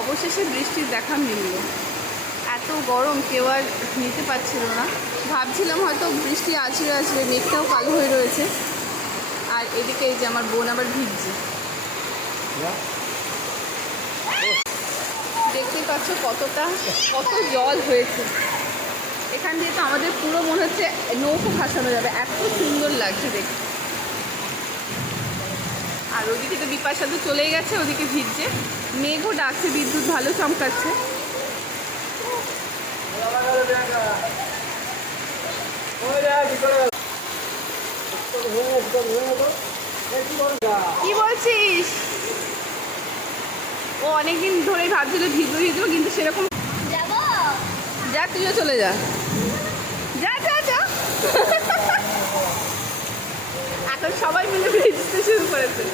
অবশেষে বৃষ্টির দেখা মিলল। এত গরম কেউ আর নিতে পারছিল না। ভাবছিলাম হয়তো বৃষ্টি আছড়ে আছড়ে, মেঘটাও কালো হয়ে রয়েছে। আর এদিকে এই যে আমার বোন আবার ভিজছে। দেখতেই পাচ্ছ কত জল হয়েছে। এখান দিয়ে তো আমাদের পুরো মনে হচ্ছে নৌকো ভাসানো যাবে, এত সুন্দর লাগছে দেখতে। আর ওদিকে তো বিপাশা তো চলেই গেছে, ওদিকে ভিজছে। মেঘও ডাকছে, বিদ্যুৎ ভালো চমকাচ্ছে। কি বলছিস? ও অনেকদিন ধরেই ভাবছিল ভিজবো, কিন্তু সেরকম। যা, তুইও চলে যা। যা যা যা। এখন সবাই মিলে ভিজতে শুরু করেছে।